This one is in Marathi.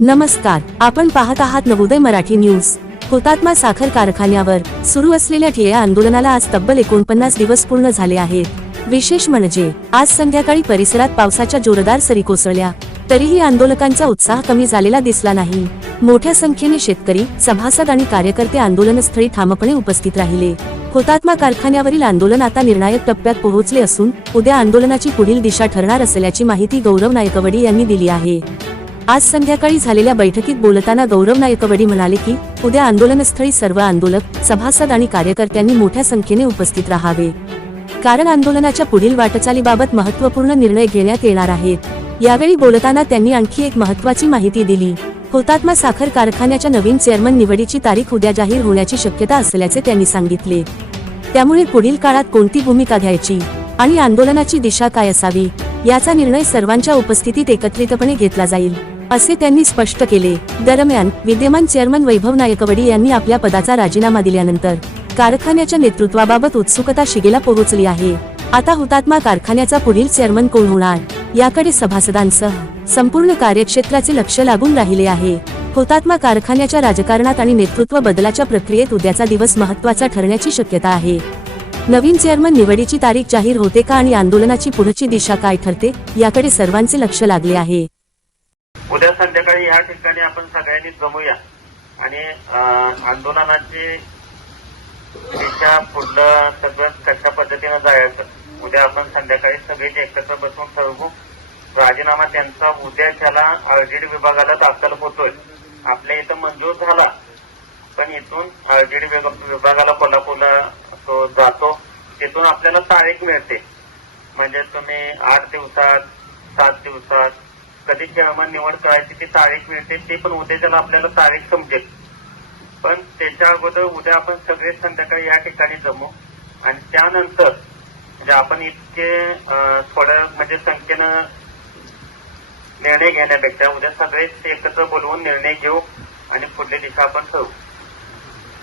नमस्कार, आपण पाहत आहात नवोदय मराठी न्यूज। हुतात्मा साखर कारखान्यावर सुरू असलेल्या ठिय्या आंदोलनाला आज तब्बल 49 दिवस पूर्ण झाले आहेत। विशेष म्हणजे आज संध्याकाळी परिसरात पावसाच्या जोरदार सरी कोसळल्या, तरीही आंदोलकांचा उत्साह कमी झालेला दिसला नाही। मोठ्या संख्येने शेतकरी, सभासद आणि कार्यकर्ते आंदोलनस्थळी ठामपणे उपस्थित राहिले। हुतात्मा कारखान्यावरील आंदोलन आता निर्णायक टप्प्यात पोहोचले असून उद्या आंदोलनाची पुढील दिशा ठरणार असल्याची माहिती गौरव नायकवडी यांनी दिली आहे। आज संध्याकाळी झालेल्या बैठकीत बोलताना गौरव नायकवडी म्हणाले की उद्या आंदोलनस्थळी सर्व आंदोलक, सभासद आणि कार्यकर्त्यांनी मोठ्या संख्येने उपस्थित राहावे, कारण आंदोलनाच्या पुढील वाटचालीबाबत महत्त्वपूर्ण निर्णय घेण्यात येणार आहेत। यावेळी बोलताना त्यांनी आणखी एक महत्त्वाची माहिती दिली। हुतात्मा साखर कारखान्याच्या नवीन चेअरमन निवडीची तारीख उद्या जाहीर होण्याची शक्यता असल्याचे त्यांनी सांगितले। त्यामुळे पुढील काळात कोणती भूमिका घ्यायची आणि आंदोलनाची दिशा काय असावी याचा निर्णय सर्वांच्या उपस्थितीत एकत्रितपणे घेतला जाईल, असे त्यांनी स्पष्ट केले। दरम्यान विद्यमान चेअरमन वैभव नायकवडी यांनी आपल्या पदाचा राजीनामा दिल्यानंतर कारखान्याच्या नेतृत्वाबाबत उत्सुकता शिगेला पोहोचली आहे। आता हुतात्मा कारखान्याचा पुढील चेअरमन कोण होणार याकडे सभासदांसह संपूर्ण कार्यक्षेत्राचे लक्ष लागून राहिले आहे। हुतात्मा कारखान्याच्या राजकारणात आणि नेतृत्व बदलाच्या प्रक्रियेत उद्याचा दिवस महत्त्वाचा ठरण्याची शक्यता आहे। नवीन चेअरमन निवडीची तारीख जाहीर होते का आणि आंदोलनाची पुढची दिशा काय ठरते याकडे सर्वांचे लक्ष लागले आहे। उद्या संध्याकाळी या ठिकाणी आपण सगळ्यांनी जमूया आणि आंदोलनाची दिशा पुढलं सगळं कशा पद्धतीनं जायचं उद्या आपण संध्याकाळी सगळेच एकत्र बसून ठरवू। राजीनामा त्यांचा उद्याच्याला आरजेडी विभागाला दाखल होतोय, आपल्या इथं मंजूर झाला, पण इथून आरजेडी विभागाला कोल्हापूरला तो जातो, तिथून आपल्याला तारीख मिळते। म्हणजे तुम्ही 8 दिवसात 7 दिवसात कधी चेअरमन निवड करायची ती तारीख मिळते, ते पण उद्याच्याला आपल्याला तारीख समजेल। पण त्याच्या अगोदर उद्या आपण सगळे संध्याकाळी या ठिकाणी जमू आणि त्यानंतर म्हणजे आपण इतके थोड्या म्हणजे संख्येनं निर्णय घेण्यापेक्षा उद्या सगळे एकत्र बोलवून निर्णय घेऊ आणि पुढली दिशा आपण ठरवू।